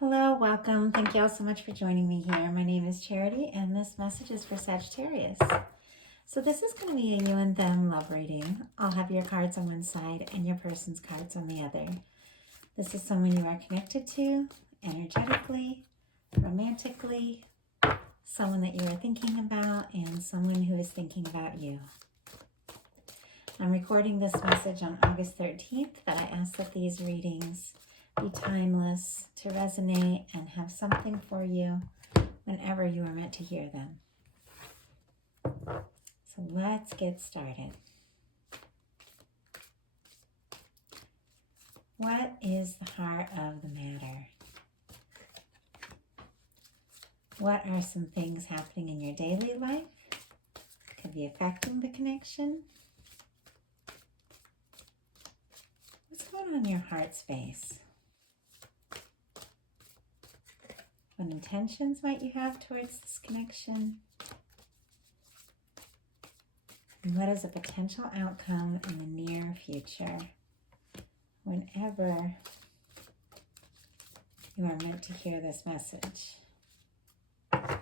Hello, welcome. Thank you all so much for joining me here. My name is Charity, and this message is for Sagittarius. So this is going to be a you and them love reading. I'll have your cards on one side and your person's cards on the other. This is someone you are connected to energetically, romantically, someone that you are thinking about, and someone who is thinking about you. I'm recording this message on August 13th, but I ask that these readings be timeless, to resonate, and have something for you whenever you are meant to hear them. So let's get started. What is the heart of the matter? What are some things happening in your daily life? Could be affecting the connection. What's going on in your heart space? What intentions might you have towards this connection? And what is a potential outcome in the near future whenever you are meant to hear this message? Okay,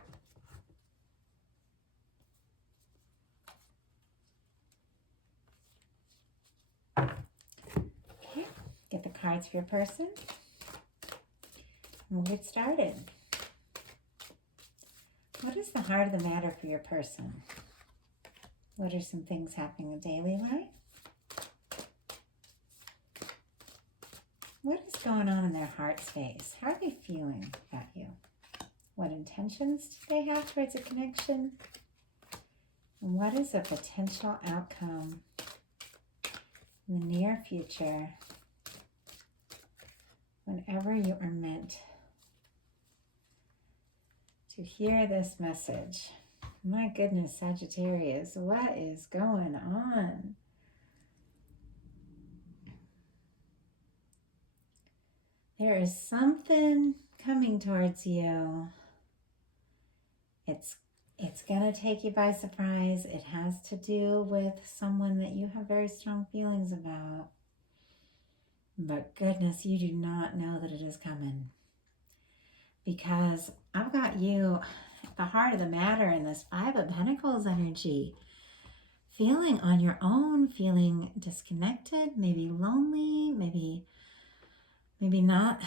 get the cards for your person. And we'll get started. What is the heart of the matter for your person? What are some things happening in daily life? What is going on in their heart space? How are they feeling about you? What intentions do they have towards a connection? And what is a potential outcome in the near future whenever you are meant to hear this message? My goodness, Sagittarius, what is going on? There is something coming towards you. It's going to take you by surprise. It has to do with someone that you have very strong feelings about. But goodness, you do not know that it is coming. Because I've got you at the heart of the matter in this Five of Pentacles energy. Feeling on your own, feeling disconnected, maybe lonely, maybe not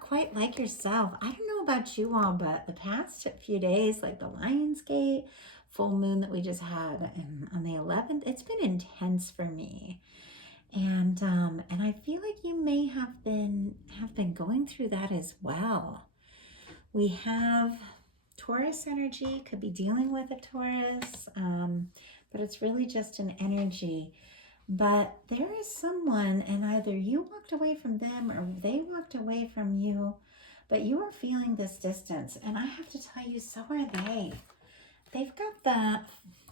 quite like yourself. I don't know about you all, but the past few days, like the Lionsgate full moon that we just had on the 11th, it's been intense for me. And I feel like you may have been going through that as well. We have Taurus energy, could be dealing with a Taurus, but it's really just an energy. But there is someone, and either you walked away from them or they walked away from you, but you are feeling this distance. And I have to tell you, so are they. They've got the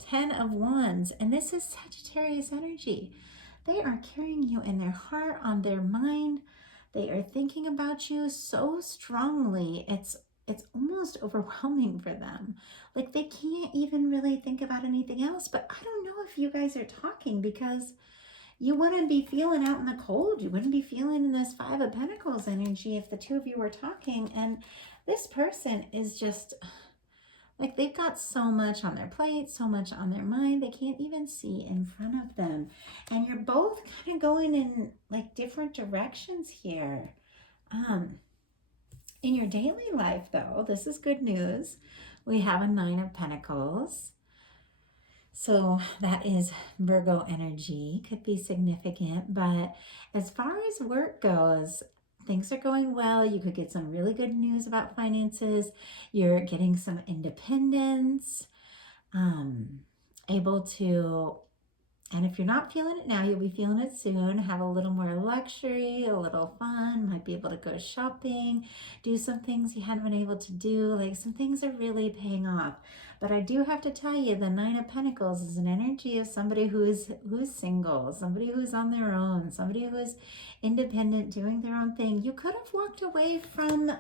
10 of Wands, and this is Sagittarius energy. They are carrying you in their heart, on their mind. They are thinking about you so strongly. It's almost overwhelming for them. Like they can't even really think about anything else. But I don't know if you guys are talking because you wouldn't be feeling out in the cold. You wouldn't be feeling in this Five of Pentacles energy if the two of you were talking. And this person is just like they've got so much on their plate, so much on their mind, they can't even see in front of them. And you're both kind of going in like different directions here. In your daily life, though, this is good news. We have a 9 of Pentacles. So that is Virgo energy, could be significant. But as far as work goes, things are going well. You could get some really good news about finances. You're getting some independence, able to, and if you're not feeling it now, you'll be feeling it soon. Have a little more luxury, a little fun, might be able to go shopping, do some things you hadn't been able to do. Like some things are really paying off. But I do have to tell you, the 9 of Pentacles is an energy of somebody who's single, somebody who's on their own, somebody who is independent, doing their own thing. You could have walked away from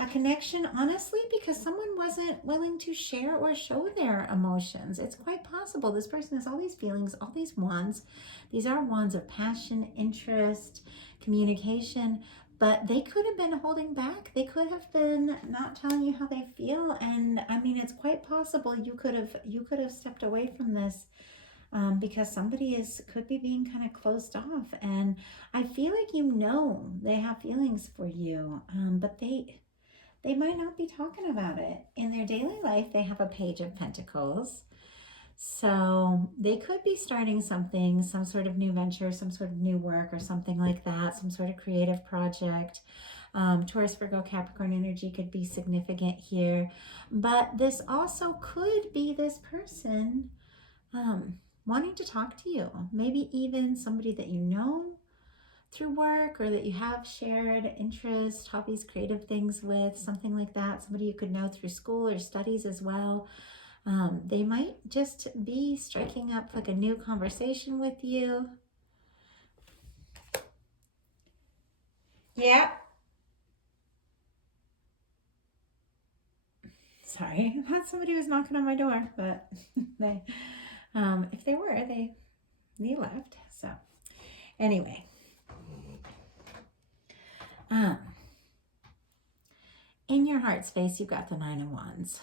a connection, honestly, because someone wasn't willing to share or show their emotions. It's quite possible this person has all these feelings, all these wands. These are wands of passion, interest, communication, but they could have been holding back. They could have been not telling you how they feel. And I mean, it's quite possible you could have stepped away from this because somebody could be being kind of closed off. And I feel like they have feelings for you, but they might not be talking about it. In their daily life, they have a Page of Pentacles. So they could be starting something, some sort of new venture, some sort of new work or something like that, some sort of creative project. Taurus, Virgo, Capricorn energy could be significant here. But this also could be this person wanting to talk to you. Maybe even somebody that you know through work or that you have shared interest, hobbies, creative things with, something like that. Somebody you could know through school or studies as well. They might just be striking up like a new conversation with you. Yeah. Sorry, I thought somebody was knocking on my door, but they, if they were, they left. So anyway, in your heart space, you've got the Nine of Wands.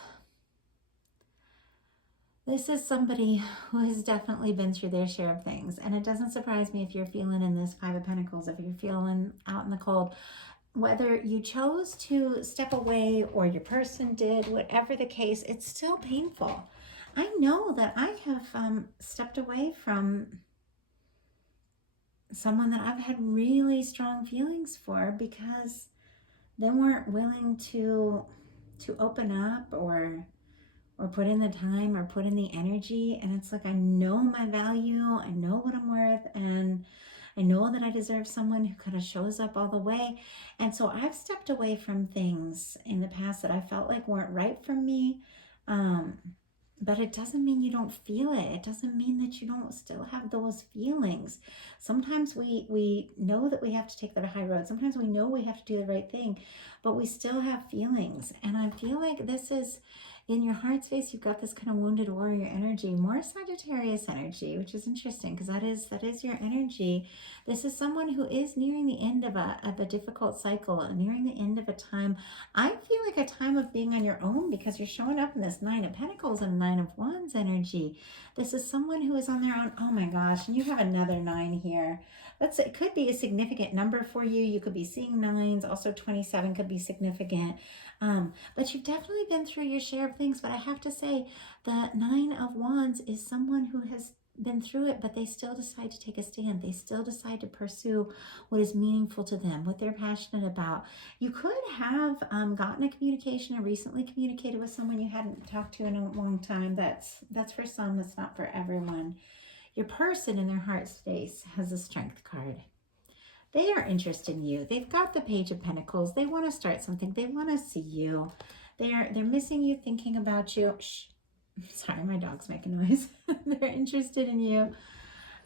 This is somebody who has definitely been through their share of things. And it doesn't surprise me if you're feeling in this Five of Pentacles, if you're feeling out in the cold, whether you chose to step away or your person did, whatever the case, it's still painful. I know that I have stepped away from someone that I've had really strong feelings for because they weren't willing to open up or put in the time or put in the energy. And it's like, I know my value, I know what I'm worth, and I know that I deserve someone who kind of shows up all the way. And so I've stepped away from things in the past that I felt like weren't right for me. But it doesn't mean you don't feel it. It doesn't mean that you don't still have those feelings. Sometimes we know that we have to take the high road. Sometimes we know we have to do the right thing, but we still have feelings. And I feel like this is, in your heart space, you've got this kind of wounded warrior energy, more Sagittarius energy, which is interesting because that is your energy. This is someone who is nearing the end of a difficult cycle, nearing the end of a time. I feel like a time of being on your own because you're showing up in this Nine of Pentacles and Nine of Wands energy. This is someone who is on their own. Oh my gosh, and you have another 9 here. It could be a significant number for you. You could be seeing 9s. Also 27 could be significant. But you've definitely been through your share of things. But I have to say, the 9 of Wands is someone who has been through it, but they still decide to take a stand. They still decide to pursue what is meaningful to them, what they're passionate about. You could have gotten a communication or recently communicated with someone you hadn't talked to in a long time. That's for some, that's not for everyone. Your person in their heart space has a Strength card. They are interested in you. They've got the Page of Pentacles. They want to start something. They want to see you. They're missing you, thinking about you. Shh. Sorry, my dog's making noise. They're interested in you.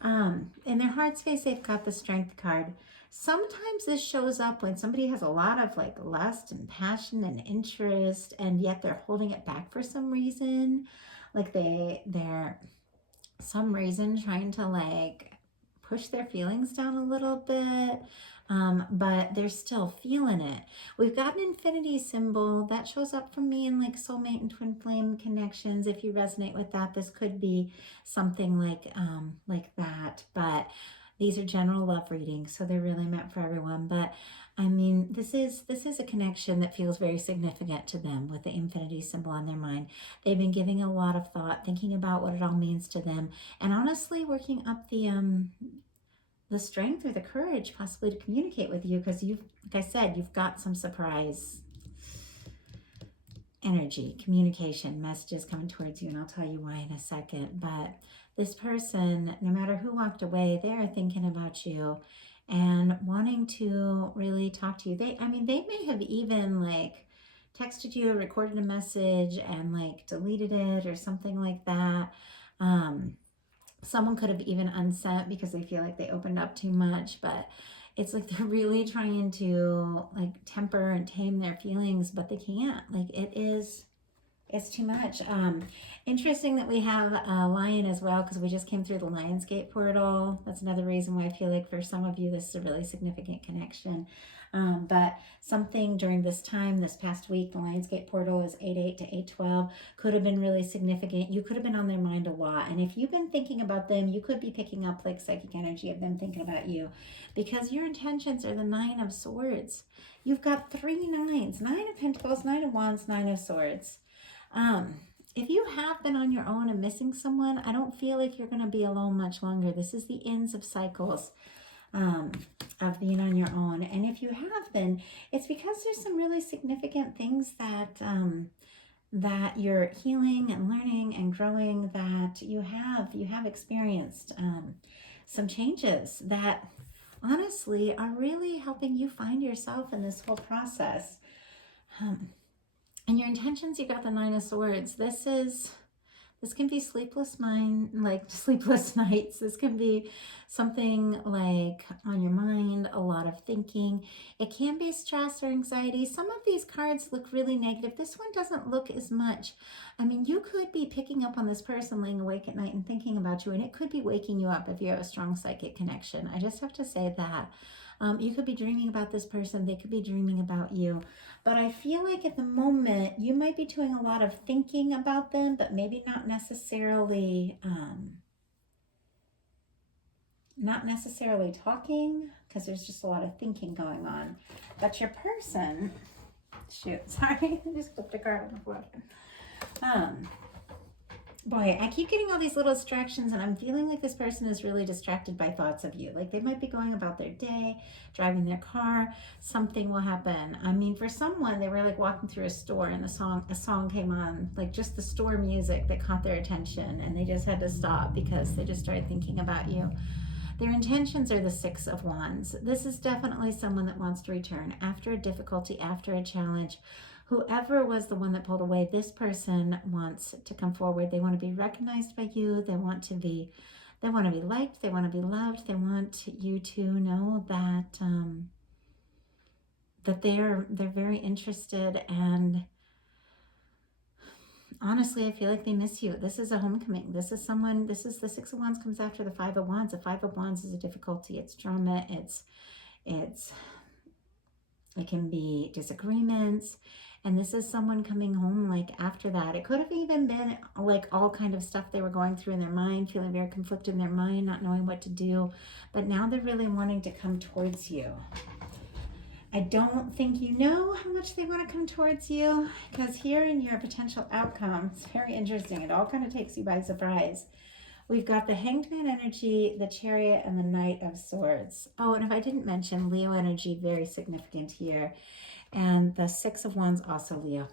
In their heart space, they've got the Strength card. Sometimes this shows up when somebody has a lot of like lust and passion and interest, and yet they're holding it back for some reason. Like they're some reason trying to like push their feelings down a little bit, but they're still feeling it. We've got an infinity symbol that shows up for me in like soulmate and twin flame connections. If you resonate with that, this could be something like that. But these are general love readings, so they're really meant for everyone. But I mean, this is a connection that feels very significant to them with the infinity symbol on their mind. They've been giving a lot of thought, thinking about what it all means to them, and honestly working up the strength or the courage possibly to communicate with you, because like I said, you've got some surprise energy, communication, messages coming towards you, and I'll tell you why in a second. But this person, no matter who walked away, they are thinking about you and wanting to really talk to you. They may have even like texted you, recorded a message and like deleted it or something like that. Someone could have even unsent because they feel like they opened up too much, but it's like they're really trying to like temper and tame their feelings, but they can't. Like it is It's too much. Interesting that we have a lion as well, because we just came through the Lionsgate portal. That's another reason why I feel like for some of you this is a really significant connection. But something during this time, this past week, the Lionsgate portal is 8/8 to 8/12, could have been really significant. You could have been on their mind a lot. And if you've been thinking about them, you could be picking up like psychic energy of them thinking about you, because your intentions are the 9 of Swords. You've got 3 nines, 9 of Pentacles, 9 of Wands, 9 of Swords. If you have been on your own and missing someone, I don't feel like you're going to be alone much longer. This is the ends of cycles of being on your own. And if you have been, it's because there's some really significant things that that you're healing and learning and growing, that you have experienced some changes that honestly are really helping you find yourself in this whole process. And your intentions, you got the 9 of Swords. This can be sleepless nights. This can be something like on your mind, a lot of thinking. It can be stress or anxiety. Some of these cards look really negative. This one doesn't look as much. I mean, you could be picking up on this person laying awake at night and thinking about you, and it could be waking you up if you have a strong psychic connection. I just have to say that. You could be dreaming about this person. They could be dreaming about you. But I feel like at the moment, you might be doing a lot of thinking about them, but maybe not necessarily talking, because there's just a lot of thinking going on. But your person, shoot, sorry, I just flipped a card on the floor. Boy, I keep getting all these little distractions, and I'm feeling like this person is really distracted by thoughts of you. Like they might be going about their day, driving their car, something will happen. I mean, for someone, they were like walking through a store and a song came on, like just the store music that caught their attention, and they just had to stop because they just started thinking about you. Their intentions are the 6 of Wands. This is definitely someone that wants to return after a difficulty, after a challenge. Whoever was the one that pulled away, this person wants to come forward. They want to be recognized by you. They want to be liked. They want to be loved. They want you to know that that they're very interested, and honestly, I feel like they miss you. This is a homecoming. This is the 6 of Wands comes after the 5 of Wands. The 5 of Wands is a difficulty. It's drama. It can be disagreements. And this is someone coming home like after that. It could have even been like all kind of stuff they were going through in their mind, feeling very conflicted in their mind, not knowing what to do. But now they're really wanting to come towards you. I don't think you know how much they want to come towards you, because here in your potential outcome, it's very interesting. It all kind of takes you by surprise. We've got the Hanged Man energy, the Chariot, and the Knight of Swords. Oh, and if I didn't mention, Leo energy, very significant here. And the 6 of Wands, also Leo.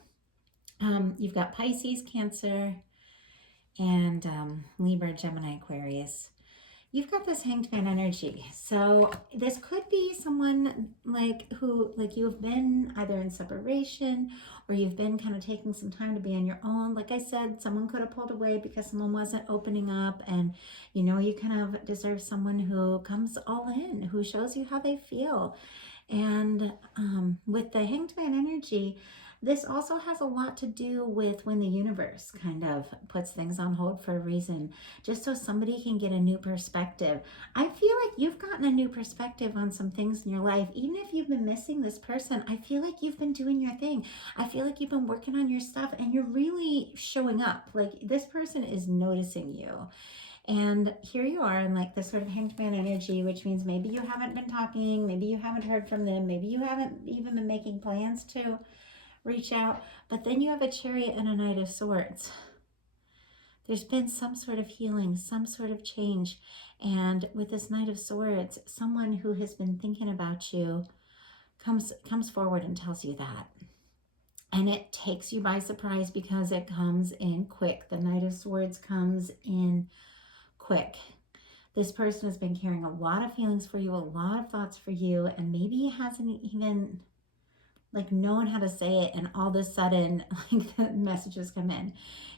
You've got Pisces, Cancer, and Libra, Gemini, Aquarius. You've got this Hanged Man energy. So this could be someone who you've been either in separation, or you've been kind of taking some time to be on your own. Like I said, someone could have pulled away because someone wasn't opening up, and you kind of deserve someone who comes all in, who shows you how they feel. And with the Hanged Man energy, this also has a lot to do with when the universe kind of puts things on hold for a reason, just so somebody can get a new perspective. I feel like you've gotten a new perspective on some things in your life. Even if you've been missing this person, I feel like you've been doing your thing. I feel like you've been working on your stuff, and you're really showing up. Like this person is noticing you. And here you are in like this sort of Hanged Man energy, which means maybe you haven't been talking, maybe you haven't heard from them, maybe you haven't even been making plans to reach out. But then you have a Chariot and a Knight of Swords. There's been some sort of healing, some sort of change. And with this Knight of Swords, someone who has been thinking about you comes forward and tells you that. And it takes you by surprise because it comes in quick. The Knight of Swords comes in quick. This person has been carrying a lot of feelings for you, a lot of thoughts for you, and maybe he hasn't even like knowing how to say it, and all of a sudden like the messages come in,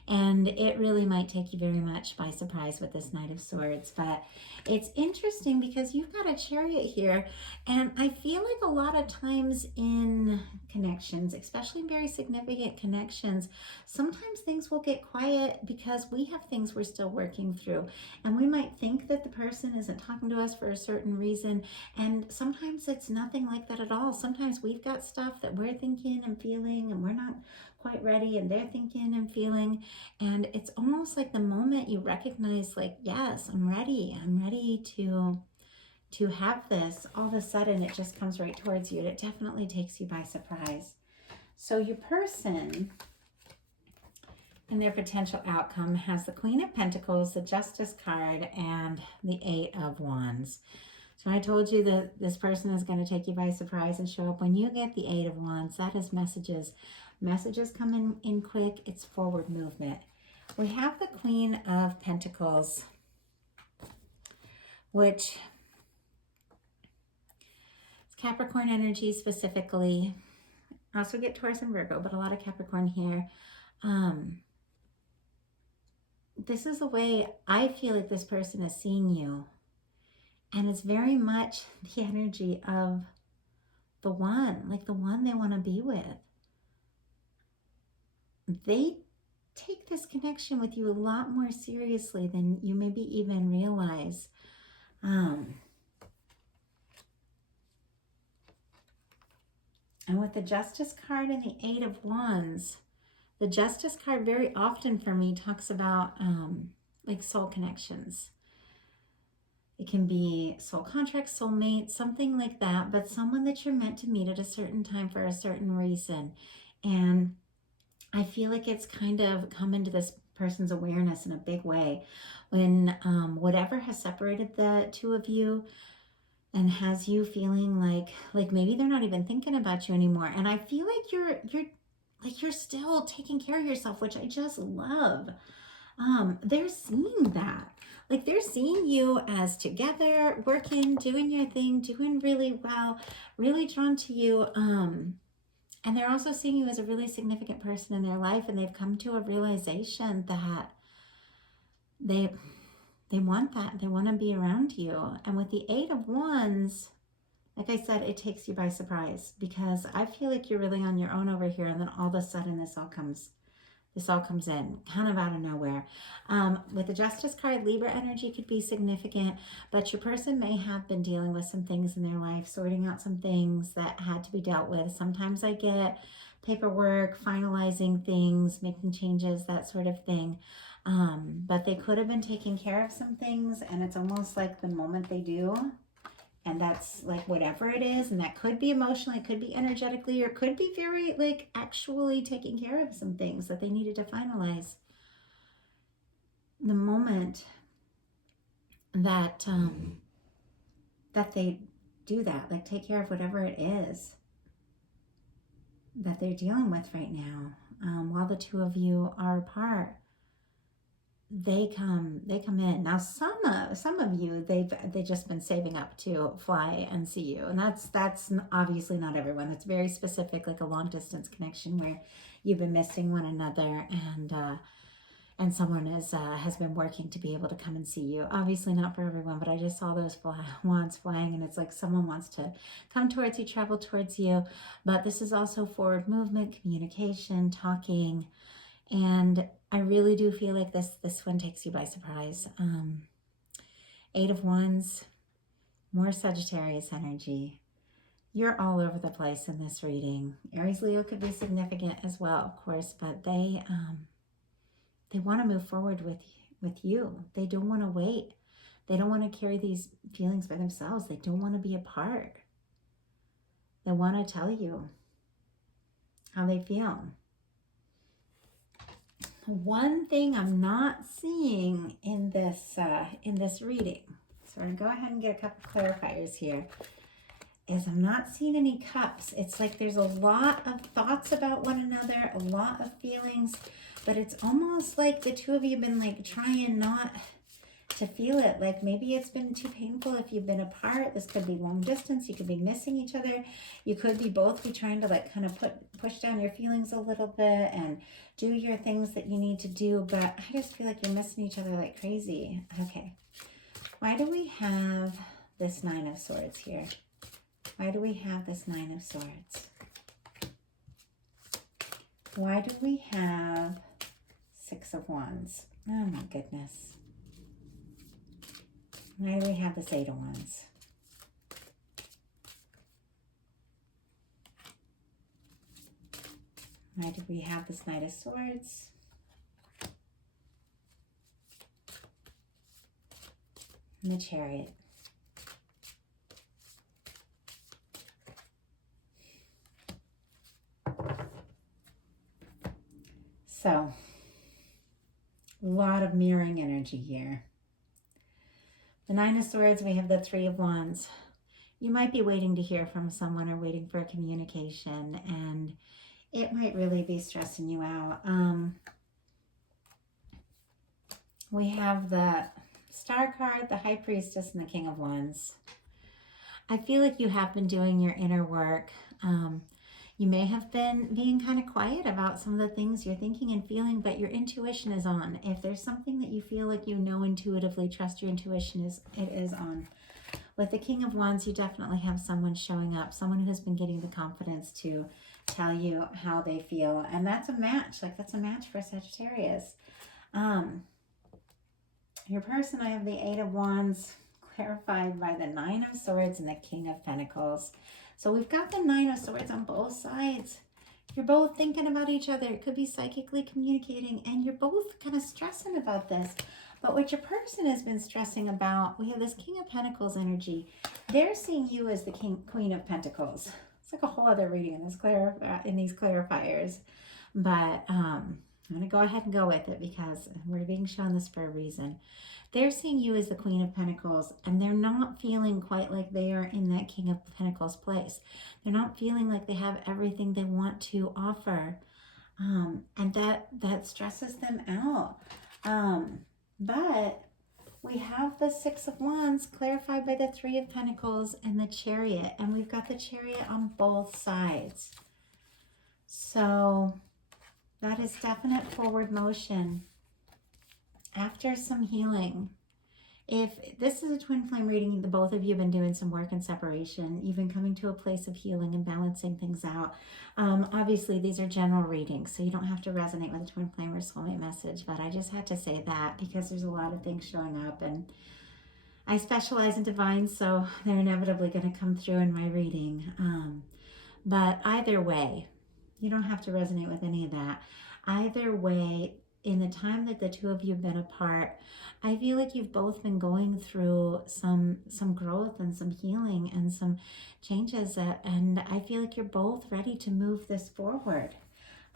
and it really might take you very much by surprise with this Knight of Swords. But it's interesting because you've got a Chariot here, and I feel like a lot of times in connections, especially very significant connections, sometimes things will get quiet because we have things we're still working through, and we might think that the person isn't talking to us for a certain reason, and sometimes it's nothing like that at all. Sometimes we've got stuff that we're thinking and feeling, and we're not quite ready, and they're thinking and feeling, and it's almost like the moment you recognize, like, yes, I'm ready to have this, all of a sudden it just comes right towards you, and it definitely takes you by surprise. So your person and their potential outcome has the Queen of Pentacles, the Justice card, and the Eight of Wands. So I told you that this person is going to take you by surprise and show up. When you get the Eight of Wands, that is messages. Messages come in quick. It's forward movement. We have the Queen of Pentacles, which is Capricorn energy specifically. I also get Taurus and Virgo, but a lot of Capricorn here. This is the way I feel like this person is seeing you. And it's very much the energy of the one, like the one they want to be with. They take this connection with you a lot more seriously than you maybe even realize. And with the Justice card and the Eight of Wands, the Justice card very often for me talks about like soul connections. It can be soul contracts, soulmates, something like that, but someone that you're meant to meet at a certain time for a certain reason. And I feel like it's kind of come into this person's awareness in a big way when whatever has separated the two of you and has you feeling like maybe they're not even thinking about you anymore. And I feel like you're still taking care of yourself, which I just love. They're seeing that. Like they're seeing you as together, working, doing your thing, doing really well, really drawn to you. And they're also seeing you as a really significant person in their life, and they've come to a realization that they want that. They want to be around you. And with the Eight of Wands, like I said, it takes you by surprise because I feel like you're really on your own over here, and then all of a sudden this all comes in kind of out of nowhere. With the Justice card, Libra energy could be significant, but your person may have been dealing with some things in their life, sorting out some things that had to be dealt with. Sometimes I get paperwork, finalizing things, making changes, that sort of thing. But they could have been taking care of some things, and it's almost like the moment they do, and that's like whatever it is, and that could be emotionally, it could be energetically, or it could be very like actually taking care of some things that they needed to finalize. The moment that that they do that, like take care of whatever it is that they're dealing with right now, while the two of you are apart, they come in. Now some of you, they've just been saving up to fly and see you, and that's obviously not everyone. That's very specific, like a long distance connection where you've been missing one another, and someone has been working to be able to come and see you. Obviously not for everyone, but I just saw those wands flying, and it's like someone wants to come towards you, travel towards you. But this is also forward movement, communication, talking, and I really do feel like this one takes you by surprise. Eight of Wands, more Sagittarius energy. You're all over the place in this reading. Aries, Leo could be significant as well, of course, but they want to move forward with you. They don't want to wait. They don't want to carry these feelings by themselves. They don't want to be apart. They want to tell you how they feel. One thing I'm not seeing in this reading, so I'm going to go ahead and get a couple clarifiers here, is I'm not seeing any cups. It's like there's a lot of thoughts about one another, a lot of feelings, but it's almost like the two of you have been like trying not to feel it. Like maybe it's been too painful if you've been apart. This could be long distance. You could be missing each other. You could be both be trying to like kind of push down your feelings a little bit and do your things that you need to do. But I just feel like you're missing each other like crazy. Okay. Why do we have this Nine of Swords here? Why do we have this Nine of Swords? Why do we have Six of Wands? Oh my goodness. Why do we have this Eight of Wands? Why do we have this Knight of Swords? And the Chariot. So, a lot of mirroring energy here. The Nine of Swords, we have the Three of Wands. You might be waiting to hear from someone or waiting for a communication, and it might really be stressing you out. We have the Star card, the High Priestess, and the King of Wands. I feel like you have been doing your inner work. You may have been being kind of quiet about some of the things you're thinking and feeling, but your intuition is on. If there's something that you feel like you know intuitively, trust your intuition, it is on. With the King of Wands, you definitely have someone showing up, someone who has been getting the confidence to tell you how they feel. And that's a match. Like, that's a match for Sagittarius. Your person, I have the Eight of Wands clarified by the Nine of Swords and the King of Pentacles. So we've got the Nine of Swords on both sides. You're both thinking about each other. It could be psychically communicating, and you're both kind of stressing about this. But what your person has been stressing about, we have this King of Pentacles energy. They're seeing you as the Queen of Pentacles. It's like a whole other reading in these clarifiers. But I'm going to go ahead and go with it because we're being shown this for a reason. They're seeing you as the Queen of Pentacles, and they're not feeling quite like they are in that King of Pentacles place. They're not feeling like they have everything they want to offer. And that stresses them out. But we have the Six of Wands clarified by the Three of Pentacles and the Chariot. And we've got the Chariot on both sides. So that is definite forward motion. After some healing, if this is a twin flame reading, the both of you have been doing some work in separation. You've been coming to a place of healing and balancing things out. Obviously, these are general readings, so you don't have to resonate with a twin flame or soulmate message, but I just had to say that because there's a lot of things showing up, and I specialize in divine, so they're inevitably going to come through in my reading. But either way, you don't have to resonate with any of that. Either way, in the time that the two of you have been apart, I feel like you've both been going through some growth and some healing and some changes, and I feel like you're both ready to move this forward.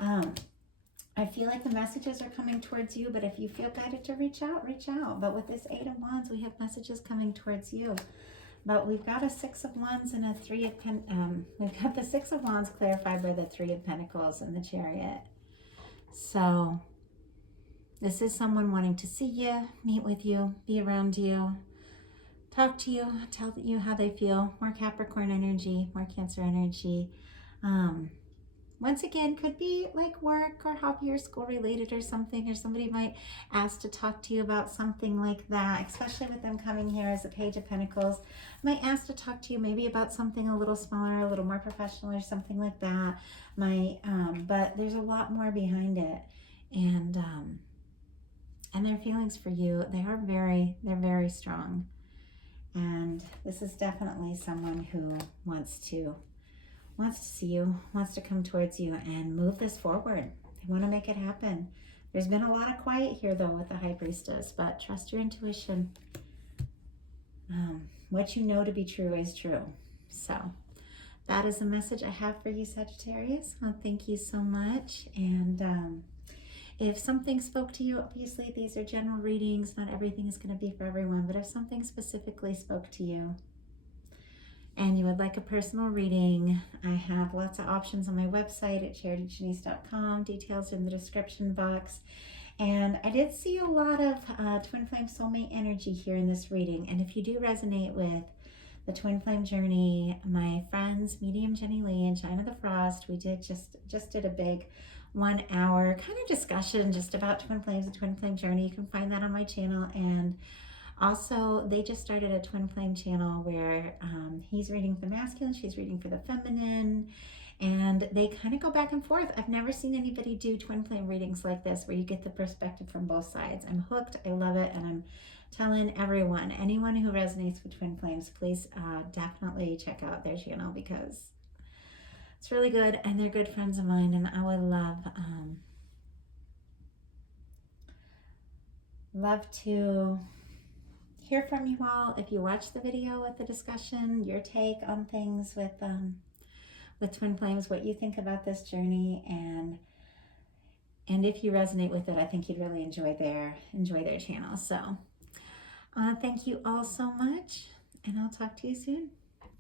I feel like the messages are coming towards you, but if you feel guided to reach out, reach out. But with this Eight of Wands, we have messages coming towards you. But we've got a Six of Wands and a Three of we've got the Six of Wands clarified by the Three of Pentacles and the Chariot. So this is someone wanting to see you, meet with you, be around you, talk to you, tell you how they feel. More Capricorn energy, more Cancer energy. Once again, could be like work or hobby or school related or something, or somebody might ask to talk to you about something like that, especially with them coming here as a Page of Pentacles. Might ask to talk to you maybe about something a little smaller, a little more professional or something like that. But there's a lot more behind it. And their feelings for you, they're very strong. And this is definitely someone who wants to see you, wants to come towards you and move this forward. They want to make it happen. There's been a lot of quiet here though with the High Priestess, but trust your intuition. What you know to be true is true. So that is the message I have for you, Sagittarius. Well, thank you so much. And if something spoke to you, obviously these are general readings. Not everything is going to be for everyone, but if something specifically spoke to you and you would like a personal reading, I have lots of options on my website at charityjanice.com. Details in the description box. And I did see a lot of twin flame soulmate energy here in this reading. And if you do resonate with the twin flame journey, my friends Medium Jenny Lea and China the Frost, we did just did a big 1 hour kind of discussion just about twin flames and twin flame journey. You can find that on my channel. And also, they just started a twin flame channel where he's reading for the masculine, she's reading for the feminine, and they kind of go back and forth. I've never seen anybody do twin flame readings like this where you get the perspective from both sides. I'm hooked, I love it, and I'm telling everyone, anyone who resonates with twin flames, please definitely check out their channel because it's really good, and they're good friends of mine, and I would love to hear from you all. If you watch the video with the discussion, your take on things with twin flames, what you think about this journey, and if you resonate with it, I think you'd really enjoy their channel. So thank you all so much, and I'll talk to you soon.